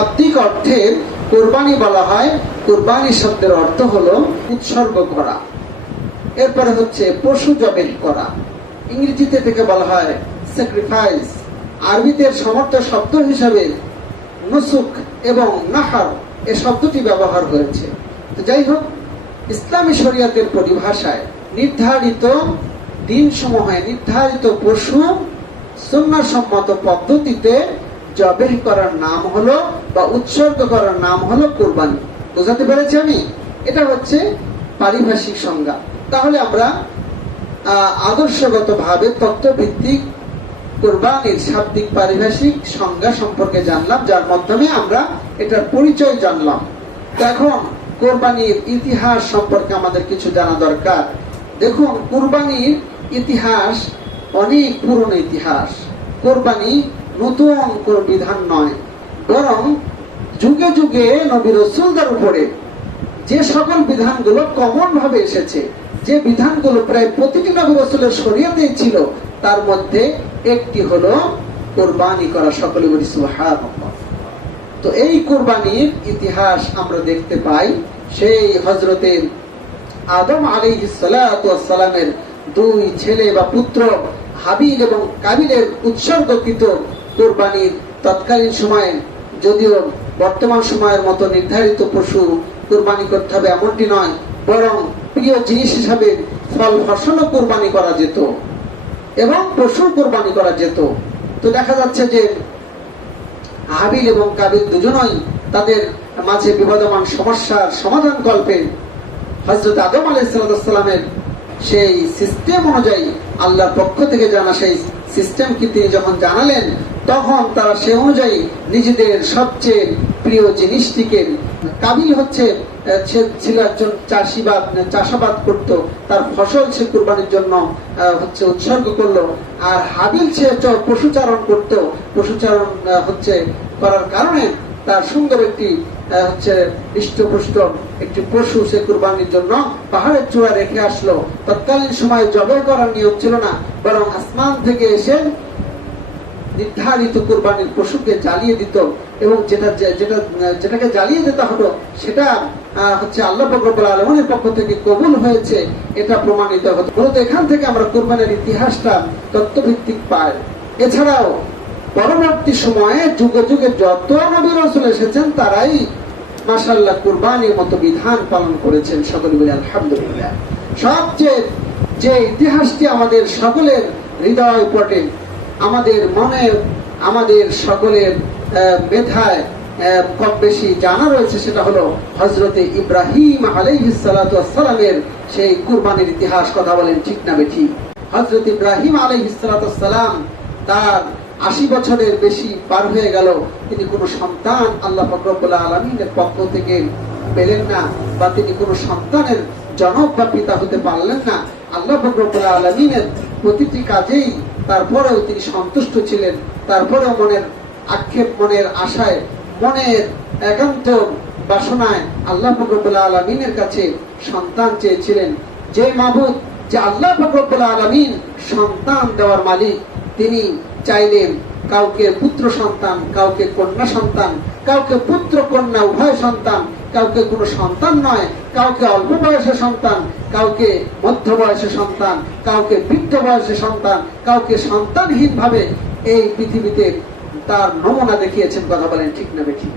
শাব্দিক অর্থে কোরবানি বলা হয়। কোরবানি শব্দের অর্থ হলো উৎসর্গ করা। এরপরে হচ্ছে পশু জবেহ করা। ইংরেজিতে থেকে বলা হয় স্যাক্রিফাইস আরবিতে সমর্থ শব্দ হিসাবে নুসুক এবং নাহার এ শব্দটি ব্যবহার হয়েছে। তো যাই হোক, ইসলামী শরিয়াতের পরিভাষায় নির্ধারিত দিন সমূহে নির্ধারিত পশু সুন্নাসম্মত পদ্ধতিতে জবেহ করার নাম হলো বা উৎসর্গ করার নাম হলো কোরবানি। বোঝাতে পেরেছি আমি? এটা হচ্ছে পারিভাষিক সংজ্ঞা। তাহলে আমরা আহ, আদর্শগতভাবে তত্ত্বভিত্তিক কোরবানির শাব্দিক পারিভাষিক সংজ্ঞা সম্পর্কে জানলাম যার মাধ্যমে আমরা এটার পরিচয় জানলাম। এখন কোরবানির ইতিহাস সম্পর্কে আমাদের কিছু জানা দরকার। দেখুন কোরবানির ইতিহাস অনেক পুরনো ইতিহাস। কোরবানি নতুন কোনো বিধান নয় বরং যুগে যুগে নবী রসুলদের উপরে যে সকল বিধানগুলো কমন ভাবে এসেছে, যে বিধানগুলো প্রায় প্রতিটি নবী রসুলের শরীয়তেই ছিল, তার মধ্যে একটি হলো কোরবানি করা সকলে বলি সুবহানাল্লাহ। তো এই কোরবানির ইতিহাস আমরা দেখতে পাই সেই হজরতে আদম আলী সালামের দুই ছেলে বা পুত্র হাবিল এবং কাবিলের উৎসর্গকৃত কোরবানির তৎকালীন সময়ে, যদিও বর্তমান সময়ের মতো নির্ধারিত পশু কোরবানি করতে হবে এমনটি নয়, বরং প্রিয় জিনিস হিসাবে ফল ফসলও কোরবানি করা যেত এবং পশু কোরবানি করা যেত। তো দেখা যাচ্ছে যে হাবিল এবং কাবিল দুজনই তাদের মাঝে বিবাদমান সমস্যার সমাধান কল্পে হজরত আদম আলাইসালামের সেই সিস্টেম অনুযায়ী আল্লাহর পক্ষ থেকে জানা সেই সিস্টেমকে তিনি যখন জানালেন তখন তারা সে অনুযায়ী নিজেদের সবচেয়ে প্রিয় জিনিসটিকে কাবিল হচ্ছে ছিল একজন চাষিবাদ চাষাবাদ করত। তার ফসল সে কুরবানির জন্য হচ্ছে উৎসর্গ করল। আর হাবিল সে পশুচারণ করত। পশুচারণ হচ্ছে করার কারণে তার সুন্দর একটি হচ্ছে হৃষ্টপুষ্ট একটি পশু সে কুরবানির জন্য পাহাড়ের চূড়া রেখে আসলো। তৎকালীন সময়ে জবাই করার নিয়ম ছিল না, বরং আসমান থেকে এসে নির্ধারিত কোরবানির পশুকে জ্বালিয়ে দিত এবং যেটা যেটা, যেটাকে জ্বালিয়ে দিতে হতো, সেটা হচ্ছে আল্লাহ ফকরবুল আলমের পক্ষ থেকে কবুল হয়েছে, এটা প্রমাণিত হতো। মূলত এখান থেকে আমরা কোরবানির ইতিহাসটা তত্ত্বভিত্তিক পাই। এছাড়াও, পরবর্তী সময়ে যুগে যুগে যত নবী রসুল এসেছেন, তারাই মাসাল্লাহ কুরবানির মতো বিধান পালন করেছেন সকলে বলে আলহামদুলিল্লাহ। সবচেয়ে যে ইতিহাসটি আমাদের সকলের হৃদয় পটে আমাদের মনে, আমাদের সকলের মেধায় কম বেশি জানা রয়েছে সেটা হলো হজরতে ইব্রাহিম আলাইহিসালামের সেই কুরবানির ইতিহাস কথা বলেন ঠিক না বেঠি। হজরত ইব্রাহিম আলাইহিসালাম তার আশি বছরের বেশি পার হয়ে গেল। তিনি কোনো সন্তান আল্লাহ ফকরবুল্লাহ আলমিনের পক্ষ থেকে পেলেন না বা তিনি কোনো সন্তানের জনক বা পিতা হতে পারলেন না। আল্লাহ ফকরবুল্লাহ আলমিনের প্রতিটি কাজেই তারপরেও তিনি সন্তুষ্ট ছিলেন। তারপরেও মনের আক্ষেপ, মনের আশায়, মনের একান্ত বাসনায় আল্লাহ ফকরবুল্লাহ আলমিনের কাছে সন্তান চেয়েছিলেন। যে মাবুদ, যে আল্লাহ ফকরবুল্লাহ আলমিন সন্তান দেওয়ার মালিক, তিনি চাইলেন কাউকে পুত্র সন্তান, কাউকে কন্যা সন্তান, কাউকে পুত্র কন্যা উভয় সন্তান কাউকে কোনো সন্তান নয়, কাউকে অল্প বয়সের সন্তান, কাউকে মধ্য বয়সের সন্তান, কাউকে বৃদ্ধ বয়সের সন্তান, কাউকে সন্তানহীন ভাবে এই পৃথিবীতে তার নমুনা দেখিয়েছেন, কথা বলেন ঠিক না বেঠি।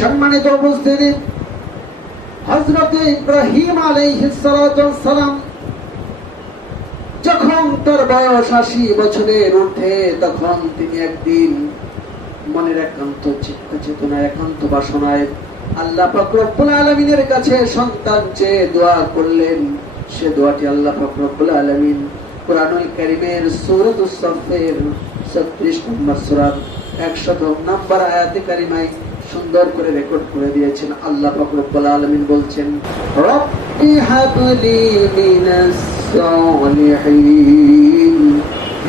সম্মানিত উপস্থিতি হজরতে ইব্রাহিম সালাম যখন তার বয়স আশি বছরের ঊর্ধ্বে, তখন তিনি একদিন মনের একান্ত চিত্ত চেতনায় একান্ত বাসনায় আল্লাহ আলমিনের কাছে সন্তান চেয়ে দোয়া করলেন। সে দোয়াটি আল্লাহ ফকরবুল আলমিন কোরআনুল করিমের সৌরত ছত্রিশ নম্বর সুরাত একশত নম্বর আয়াতে সুন্দর করে রেকর্ড করে দিয়েছেন। আল্লাহ ফকরবুল আলমিন বলছেন, রব্বি হাবলি মিনাস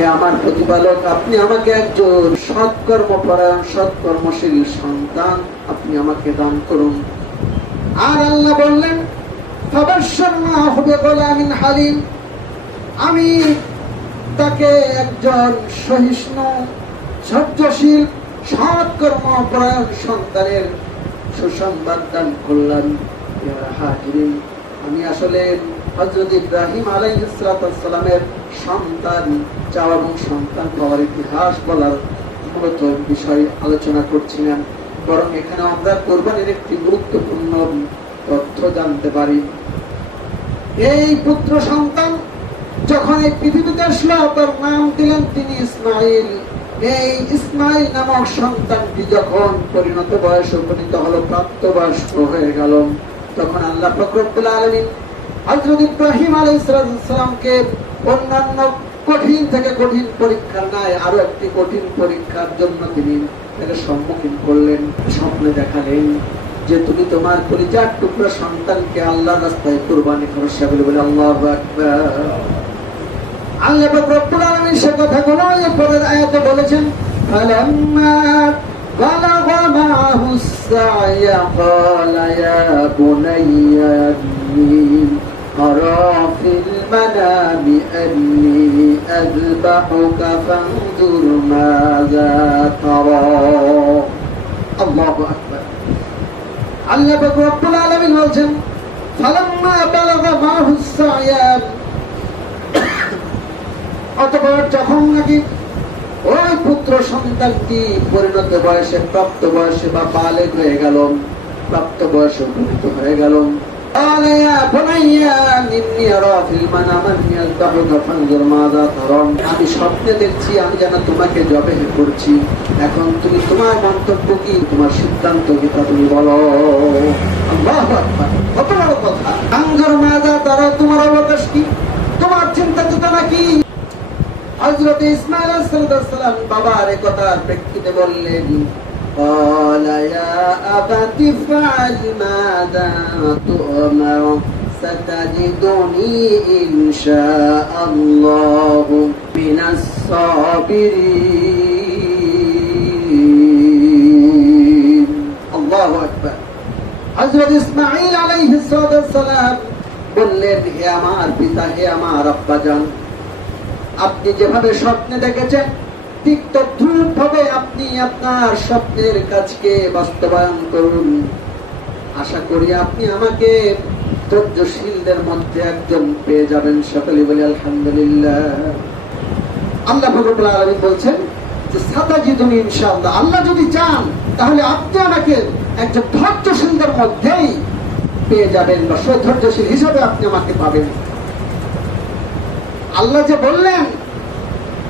আমার প্রতিপালক, আপনি আমাকে একজন সৎকর্মপরায়ণ সৎকর্মশীল সন্তান। আপনি আমাকে দান করুন। আর আল্লাহ বললেন হালিম। আমি তাকে একজন সহিষ্ণু, সহ্যশীল সৎ কর্ম পরায়ণ সন্তানের সুসংবাদ দান করলাম। আমি আসলে হজরত ইব্রাহিম আলাইসালামের সন্তান, চাওয়া এবং সন্তান পাওয়ার ইতিহাস বলার মূলত বিষয় আলোচনা করছিলাম। বরং এখানে আমরা কোরবানির একটি গুরুত্বপূর্ণ তথ্য জানতে পারি। এই পুত্র সন্তান যখন এই পৃথিবীতে আসলো, তার নাম দিলেন তিনি ইসমাইল। এই ইসমাইল নামক সন্তানটি যখন পরিণত বয়স, উপনীত হলো, প্রাপ্তবয়স্ক হয়ে গেল, তখন আল্লাহ ফকরবুল আলমিন হজরত ইব্রাহিম আলাইসালামকে অন্যান্য কঠিন থেকে কঠিন পরীক্ষার নাই আরো একটি কঠিন পরীক্ষার জন্য তিনি তাকে সম্মুখীন করলেন স্বপ্নে দেখালেন যে তুমি তোমার পরিচার টুকরো সন্তানকে আল্লাহ রাস্তায় কুরবানি করো সেগুলি বলে আল্লাহ আল্লাহ রব্বুল আলামিন সে কথাগুলো এই পরের আয়াতে বলেছেন ফালাম্মা بلغ معه السعي قال يا بني إني أرى في المنام أني أذبحك فانظر ماذا ترى الله أكبر আল্লাহ পাক রব্বুল আলামিন বলছেন ফালাম্মা বালাগা মাহু সায়াম অতঃপর যখন নাকি ওই পুত্র সন্তানটি পরিণত বয়সে প্রাপ্ত বয়সে বা বালেক হয়ে গেল প্রাপ্ত বয়সে উপনীত হয়ে গেল قال يا بني إني أرى في المنام أني أذبحك فانظر ماذا ترى আমি স্বপ্নে দেখছি আমি যেন তোমাকে জবে করছি এখন তুমি তোমার মন্তব্য কি তোমার সিদ্ধান্ত কি তা তুমি বলো আল্লাহু আকবার কত বড় কথা আঙ্গর মাজা তারা তোমার অবকাশ কি তোমার চিন্তা চেতনা কি হযরত ইসমাঈল আলাইহিস সালাম বাবার এ কথার প্রেক্ষিতে বললেন قال يا أبت افعل ماذا تؤمر ستجدني إن شاء الله من الصابرين الله أكبر হযরত ইসমাঈল আলাইহিস সালাম বললেন হে আমার পিতা হে আমার আব্বাজান আপনি যেভাবে স্বপ্নে দেখেছেন ঠিক ভাবে আপনি আপনার স্বপ্নের কাজকে বাস্তবায়ন করুন। আশা করি আপনি আমাকে ধৈর্যশীলদের মধ্যে একজন পেয়ে যাবেন সকলে বলি আলহামদুলিল্লাহ। আল্লাহ আলমী বলছেন যে ইনশাআল্লাহ, আল্লাহ যদি চান, তাহলে আপনি আমাকে একজন ধৈর্যশীলদের মধ্যেই পেয়ে যাবেন বা সৌধৈর্যশীল হিসাবে আপনি আমাকে পাবেন। আল্লাহ যে বললেন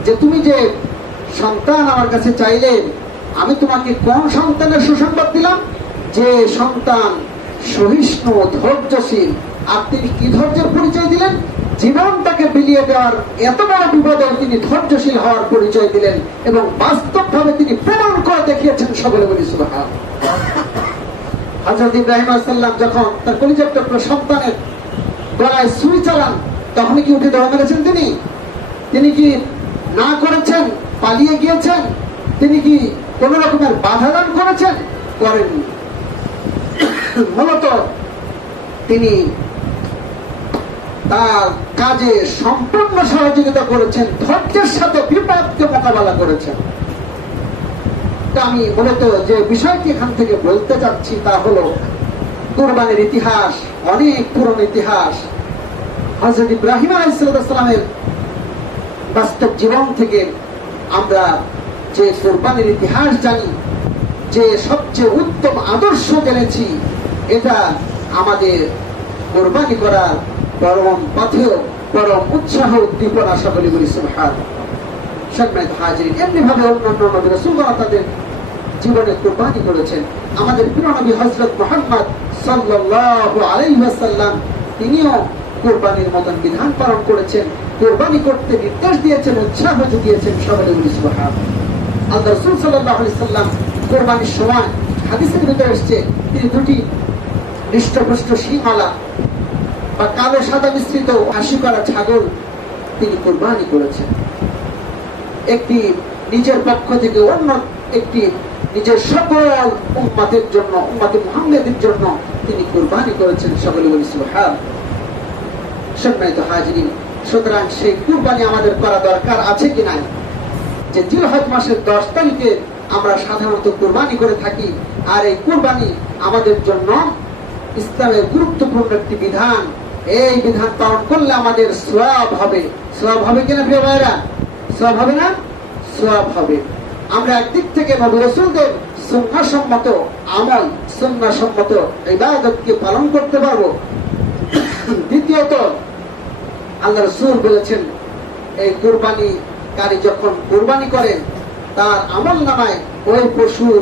যে, তুমি যে সন্তান আমার কাছে চাইলে আমি তোমাকে কোন সন্তানের সুসংবাদ দিলাম? যে সন্তান সহিষ্ণু ধৈর্যশীল। আর তিনি কি ধৈর্যের পরিচয় দিলেন? জীবন তাকে বিলিয়ে দেওয়ার এত বড় বিপদে তিনি ধৈর্যশীল হওয়ার পরিচয় দিলেন এবং বাস্তবভাবে তিনি প্রমাণ করে দেখিয়েছেন সকলে বলি সুবহান। হযরত ইব্রাহিম আলাইহিস যখন তার টুকরো সন্তানের গলায় সুই চালান তখন কি উঠে দেওয়া মেরেছেন তিনি? তিনি কি না করেছেন? পালিয়ে গিয়েছেন? তিনি কি কোন রকমের বাধা দান করেছেন? করেননি। মূলত তিনি তার কাজে সম্পূর্ণ সহযোগিতা করেছেন, ধৈর্যের সাথে বিপদকে মোকাবেলা করেছেন। আমি মূলত যে বিষয়টি এখান থেকে বলতে চাচ্ছি তা হলো, কোরবানির ইতিহাস, অনেক পুরনো ইতিহাস। হজরত ইব্রাহিম আলাইসালামের বাস্তব জীবন থেকে আমরা যে কোরবানির ইতিহাস জানি, যে সবচেয়ে উত্তম আদর্শ জেনেছি, এটা আমাদের কোরবানি করার পরম পথেও পরম উৎসাহ উদ্দীপনা সকলে বলি সুবহান। সম্মানিত হাজির এমনি ভাবে অন্যান্য নবী রাসূলগণ তাদের জীবনে কোরবানি করেছেন। আমাদের প্রিয় নবী হযরত মুহাম্মদ সাল্লাল্লাহু আলাইহি তিনিও কোরবানির মতন বিধান পালন করেছেন, কোরবানি করতে নির্দেশ দিয়েছেন, উৎসাহ জুগিয়েছেন বলি আল্লাহ রাসূল সাল্লাম কোরবানির সময় হাদিসের ভিতরে এসেছে, তিনি দুটি হৃষ্টপুষ্ট শিঙালা বা কালো সাদা মিশ্রিত আশি করা ছাগল তিনি কোরবানি করেছেন। একটি নিজের পক্ষ থেকে অন্য একটি নিজের সকল উম্মাতের জন্য, উম্মাতে মুহাম্মেদের জন্য তিনি কোরবানি করেছেন সকলে বলি সুবহান সম্মানিত হাজিরিন, সুতরাং সেই কুরবানি আমাদের করা দরকার আছে কি নাই? যে জিলহজ মাসের দশ তারিখে আমরা সাধারণত কোরবানি করে থাকি, আর এই কোরবানি আমাদের জন্য ইসলামের গুরুত্বপূর্ণ একটি বিধান। এই বিধান পালন করলে আমাদের সোয়াব হবে। সোয়াব হবে কিনা প্রিয় ভাইরা সোয়াব হবে না? সোয়াব হবে। আমরা একদিক থেকে নবী রসুলদের সন্ন্যাসম্মত আমল সন্ন্যাসম্মত ইবাদতকে পালন করতে পারব। দ্বিতীয়ত আল্লাহ রসুল বলেছেন, এই কোরবানি কারি যখন কোরবানি করেন, তার আমল নামায় ওই পশুর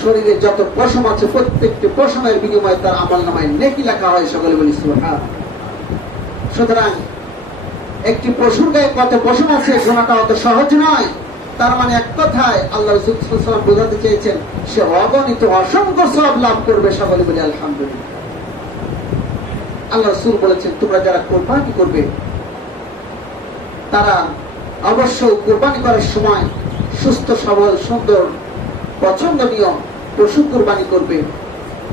শরীরে যত পশম আছে, প্রত্যেকটি পশমের বিনিময়ে তার আমল নামায় নেকি লেখা হয়, সকলে বলি সুবহান। সুতরাং, একটি পশুর গায়ে কত পশম আছে, শোনাটা অত সহজ নয়। তার মানে এক কথায়, আল্লাহ রসুল বোঝাতে চেয়েছেন, সে অগণিত অসংখ্য সব লাভ করবে, সকলে বলি আলহামদুলিল্লাহ। আল্লাহ রসুল বলেছেন, তোমরা যারা কোরবানি করবে, তারা অবশ্যই কোরবানি করার সময় সুস্থ, সবল, সুন্দর, পছন্দনীয় পশু কোরবানি করবে।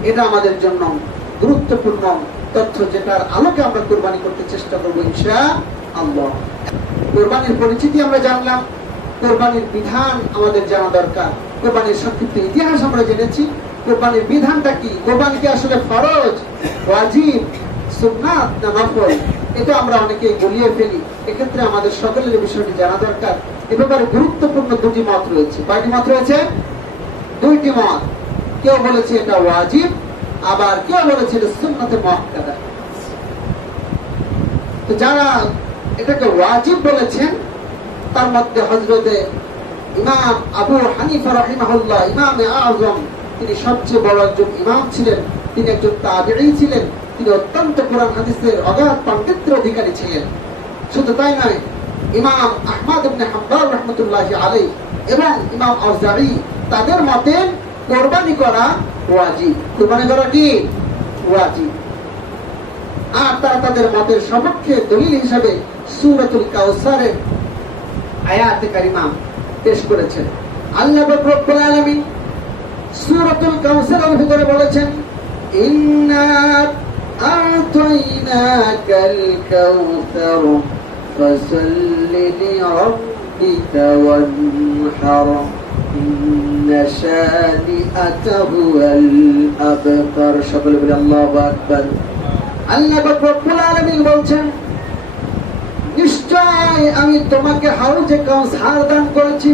এটা আমাদের জন্য গুরুত্বপূর্ণ তথ্য যেটার আলোকে আমরা কোরবানি করতে চেষ্টা করব ইনশা আল্লাহ কোরবানির পরিচিতি আমরা জানলাম, কোরবানির বিধান আমাদের জানা দরকার, কোরবানির সংক্ষিপ্ত ইতিহাস আমরা জেনেছি, কোরবানির বিধানটা কি, কোরবানি কি আসলে ফরজ, ওয়াজিব সুন্নাত না নফল এটা আমরা গলিয়ে ফেলি। এক্ষেত্রে আমাদের সকলের বিষয়টি জানা দরকার। এ ব্যাপারে গুরুত্বপূর্ণ দুটি মত রয়েছে। কয়টি মত রয়েছে? দুইটি মত। কেউ বলেছে এটা ওয়াজিব, আবার কেউ বলেছে এটা তো যারা এটাকে ওয়াজিব বলেছেন, তার মধ্যে হজরতে ইমাম আবু হানিফা রহিমাহুল্লাহ, ইমামে আজম, তিনি সবচেয়ে বড় একজন ইমাম ছিলেন। তিনি একজন তাবিঈ ছিলেন। তিনি অত্যন্ত কোরআন হাদিসের অগাধ পাণ্ডিত্যের অধিকারী ছিলেন। শুধু তাই নয়, ইমাম আহমদ ইবনে হাম্বল রহমতুল্লাহি আলাইহি এবং ইমাম আউজাঈ তাদের মতে কোরবানি করা ওয়াজিব। কোরবানি করা কি? ওয়াজিব। আর তারা তাদের মতের দলিল হিসাবে সূরাতুল কাউসারের কারিমা পেশ করেছেন। আল্লাহ রব্বুল আলামিন সূরাতুল কাউসারের ভিতরে বলেছেন, ইন্না আ'তাইনাকাল কাউসার ফাসাল্লি লিরাব্বিকা ওয়ানহার ইন্না শানিআকা হুয়াল আবতার সকলে বলে আল্লাহু আকবার। আল্লাহ রব্বুল আলামিন বলছেন, নিশ্চয় আমি তোমাকে হাউজে কাউসার দান করেছি।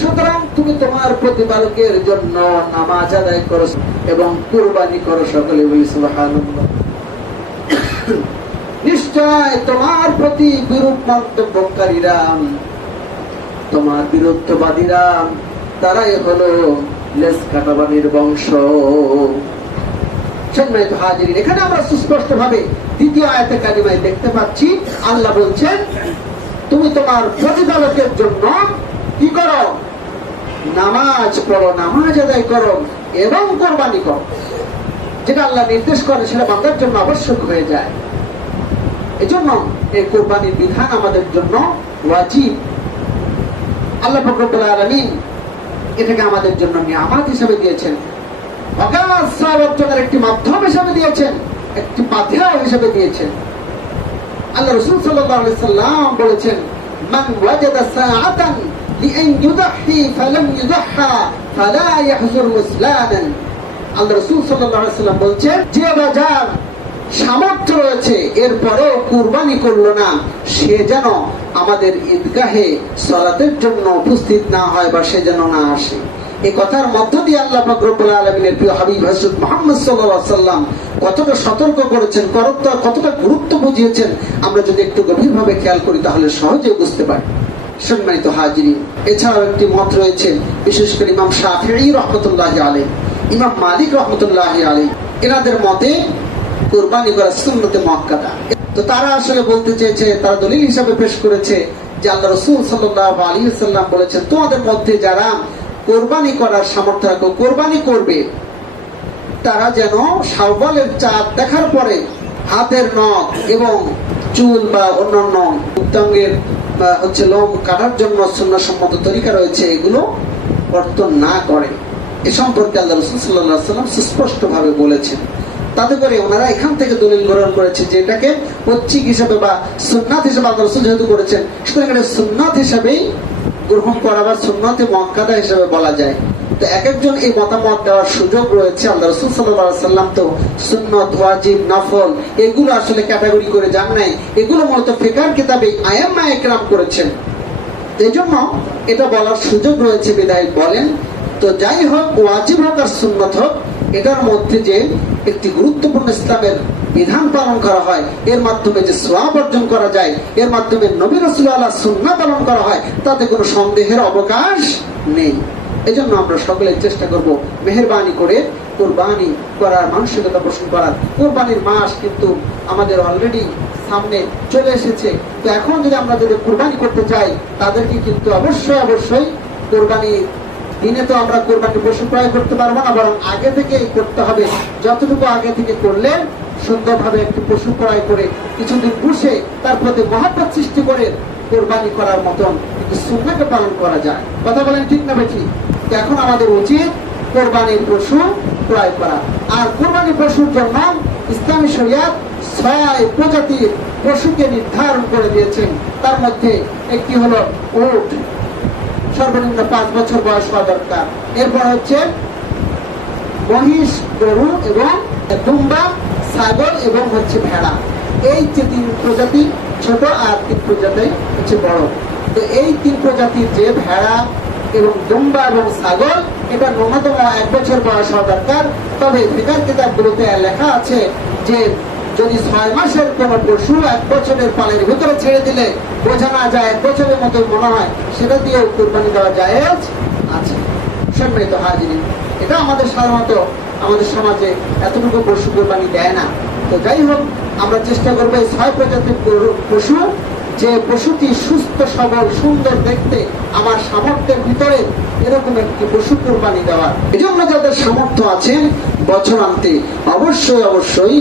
সুতরাং তুমি তোমার প্রতিপালকের জন্য নামাজ আদায় করো এবং কুরবানি করো। সকলে বলি সুবহানাল্লাহ। নিশ্চয় তোমার প্রতি বিরূপ মন্তব্যকারীরা। তোমার বিরুদ্ধবাদীরা, তারাই হলো লেস কাটাবানির বংশ। সম্মানিত হাজির এখানে আমরা সুস্পষ্ট ভাবে দ্বিতীয় আয়াতে কালিমায় দেখতে পাচ্ছি, আল্লাহ বলছেন, তুমি তোমার প্রতিপালকের জন্য কি করো? নামাজ পড়ো, নামাজ আদায় করো এবং কোরবানি করো। যেটা আল্লাহ নির্দেশ করে সেটা বান্দার জন্য আবশ্যক হয়ে যায়। এজন্য এই কোরবানির বিধান আমাদের জন্য ওয়াজিব। আল্লাহ ফকরবুল আলমিন এটাকে আমাদের জন্য নিয়ামাত হিসেবে দিয়েছেন। অর্জনের একটি মাধ্যম হিসেবে দিয়েছেন, একটি পাথেয় হিসেবে দিয়েছেন। আল্লাহ রসুল সাল্লাম বলেছেন, মান ওয়াজাদা সাআতান লিআন ইউদাহি ফালাম ইউদাহা ফালা ইয়াহজুর মুসলানান আল্লাহ রসুল সাল্লাল্লাহু আলাইহি বলছেন, যে বাজার সামর্থ্য রয়েছে, এরপরেও কুরবানি করল না। সে যেন আমাদের ঈদগাহে সলাতের জন্য উপস্থিত না হয় বা সে যেন না আসে। এই কথার মধ্য দিয়ে আল্লাহ পাক রব্বুল আলামিনের প্রিয় হাবিব হযরত মুহাম্মদ সাল্লাম কতটা সতর্ক করেছেন, কতটা কতটা গুরুত্ব বুঝিয়েছেন, আমরা যদি একটু গভীরভাবে খেয়াল করি তাহলে সহজেই বুঝতে পারি। সম্মানিত হাজিরি এছাড়াও একটি মত রয়েছে, বিশেষ করে ইমাম শাফিঈ রহমতুল্লাহ আলী ইমাম মালিক রহমতুল্লাহ আলী এনাদের মতে কোরবানি করা সুন্নতে মক্কাদা তো তারা আসলে বলতে চেয়েছে, তারা দলিল হিসাবে পেশ করেছে যে আল্লাহ রসুল সাল্লাহ আলী সাল্লাম বলেছেন, তোমাদের মধ্যে যারা কোরবানি করার সামর্থ্য রাখো, কোরবানি করবে, তারা যেন সাওয়ালের চাঁদ দেখার পরে হাতের নখ এবং চুল বা অন্যান্য উত্তাঙ্গের হচ্ছে লোম কাটার জন্য সুন্নাসম্মত তরিকা রয়েছে, এগুলো কর্তন না করে। এ সম্পর্কে আল্লাহ রসুল সাল্লাহ সাল্লাম সুস্পষ্ট ভাবে বলেছেন। তাতে করে ওনারা এখান থেকে দলিল গ্রহণ করেছে যে এটাকে ঐচ্ছিক হিসাবে বা সুন্নাত হিসাবে রসুল যেহেতু করেছেন, সুতরাং এটা সুন্নাত হিসাবেই গ্রহণ করা বা সুন্নতে মক্কাদা হিসেবে বলা যায়। তো এক একজন এই মতামত দেওয়ার সুযোগ রয়েছে, আল্লাহ রসুল সাল্লাম তো সুন্নত, ওয়াজিব, নফল, এগুলো আসলে ক্যাটাগরি করে যান নাই। এগুলো মূলত ফেকার কিতাবে আয়াম্মা একরাম করেছেন। এই জন্য এটা বলার সুযোগ রয়েছে বিদায় বলেন তো যাই হোক ওয়াজিব হোক আর সুন্নত হোক, এটার মধ্যে যে একটি গুরুত্বপূর্ণ ইসলামের বিধান পালন করা হয়, এর মাধ্যমে যে সোয়াব অর্জন করা যায়, এর মাধ্যমে নবী রসুল্লাহ সুন্না পালন করা হয়, তাতে কোনো সন্দেহের অবকাশ নেই। এজন্য আমরা সকলে চেষ্টা করব মেহরবানি করে কোরবানি করার, মানসিকতা পোষণ করার। কোরবানির মাস কিন্তু আমাদের অলরেডি সামনে চলে এসেছে। তো এখন যদি আমরা যদি কোরবানি করতে চাই, তাদেরকে কিন্তু অবশ্যই অবশ্যই কোরবানি দিনে তো আমরা কোরবানি পশু ক্রয় করতে পারব না, বরং আগে থেকেই করতে হবে। যতটুকু আগে থেকে করলে সুন্দরভাবে একটি পশু ক্রয় করে কিছুদিন বসে তার প্রতি মহাব্বত সৃষ্টি করে কোরবানি করার মতন কিন্তু সুন্নাকে পালন করা যায়। কথা বলেন ঠিক না বেঠি? এখন আমাদের উচিত কোরবানির পশু ক্রয় করা। আর কোরবানি পশুর জন্য ইসলামী শরিয়াত ছয় প্রজাতির পশুকে নির্ধারণ করে দিয়েছেন। তার মধ্যে একটি হলো উট সর্বনিম্ন পাঁচ বছর বয়স হওয়া দরকার। এরপর হচ্ছে মহিষ, গরু এবং দুম্বা, ছাগল এবং হচ্ছে ভেড়া। এই যে তিন প্রজাতি, ছোট আর তিন প্রজাতি হচ্ছে বড়। তো এই তিন প্রজাতির যে ভেড়া এবং দুম্বা এবং ছাগল এটা ন্যূনতম এক বছর বয়স হওয়া দরকার। তবে ফিকার কিতাবগুলোতে লেখা আছে যে যদি ছয় মাসের কোন পশু এক বছরের পালের ভিতরে ছেড়ে দিলে বোঝা না যায় এক বছরের মতো মনে হয়, সেটা দিয়েও কোরবানি দেওয়া যায় আছে। সম্মিলিত হাজিরি এটা আমাদের সাধারণত আমাদের সমাজে এতটুকু পশু কোরবানি দেয় না। তো যাই হোক, আমরা চেষ্টা করব ছয় প্রজাতির পশু, যে পশুটি সুস্থ, সবল, সুন্দর দেখতে আমার সামর্থ্যের ভিতরে এরকম একটি পশু কোরবানি দেওয়ার। এই জন্য যাদের সামর্থ্য আছে বছরান্তে অবশ্যই অবশ্যই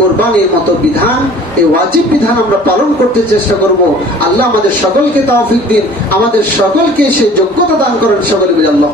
কোরবানির মতো বিধান, এই ওয়াজিব বিধান আমরা পালন করতে চেষ্টা করব। আল্লাহ আমাদের সকলকে তাওফিক দিন। আমাদের সকলকে সে যোগ্যতা দান করেন সকলে বিজাল্লাহ